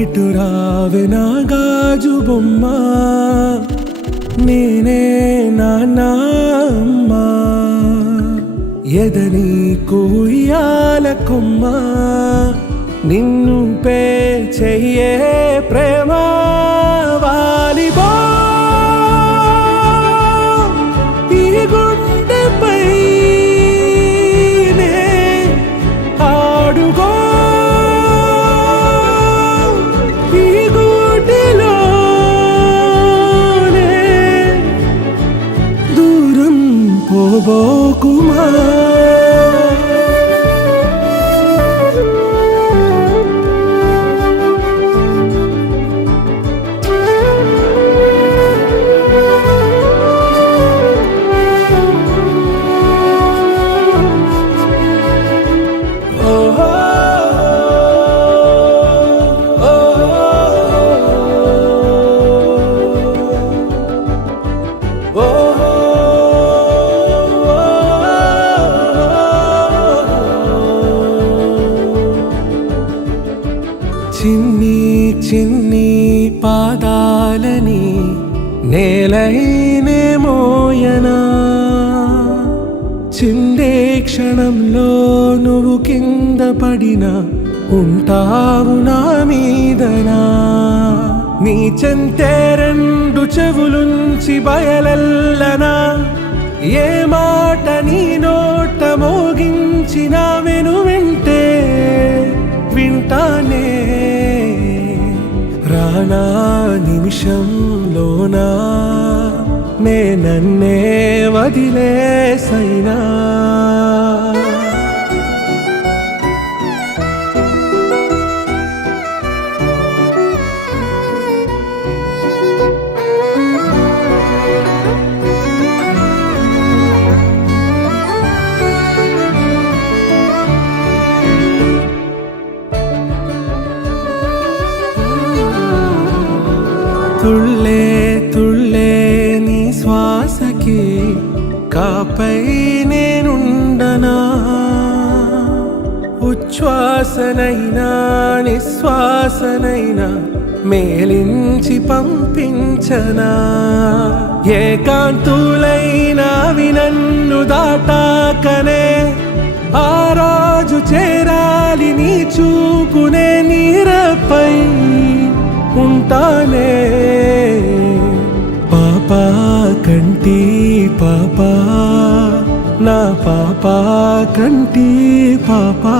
ఇటు రావే నా గాజు బొమ్మ, నేనే నాన్న అమ్మ, ఎదని కుయ్యాల కొమ్మ, నిన్ను పే చెయ్యే ప్రేమ వాలిబో ఈ గుండెపై నే ఆడుగో ఈ గుడిలోనే దూరం పోబోకుమా. చిన్ని చిన్ని పాదాలని నేలైనే మోయనా, చిందే క్షణంలో నువ్వు కింద పడినా ఉంటావు నా మీదనా. నీ చెంతే రెండు చెవులుంచి బయలెల్లనా, ఏ మాట నీ నోట మోగించిన వెను వింటే వింటానే. రానా నిమిషంలోనా నే నన్నే వదిలేసైనా, తుళ్ళే తుళ్ళే నీ శ్వాసకి కాపై నేనుండనా, ఉచ్ఛ్వాసనైనా నిశ్వాసనైనా మేలించి పంపించనా. ఏకాంతులైనా వినన్ను దాటాకనే ఆ రోజు చేరాలి నీ చూపునే నీరపై ఉంటానే. పాపా కంటి పాపా నా పాపా కంటి పాపా.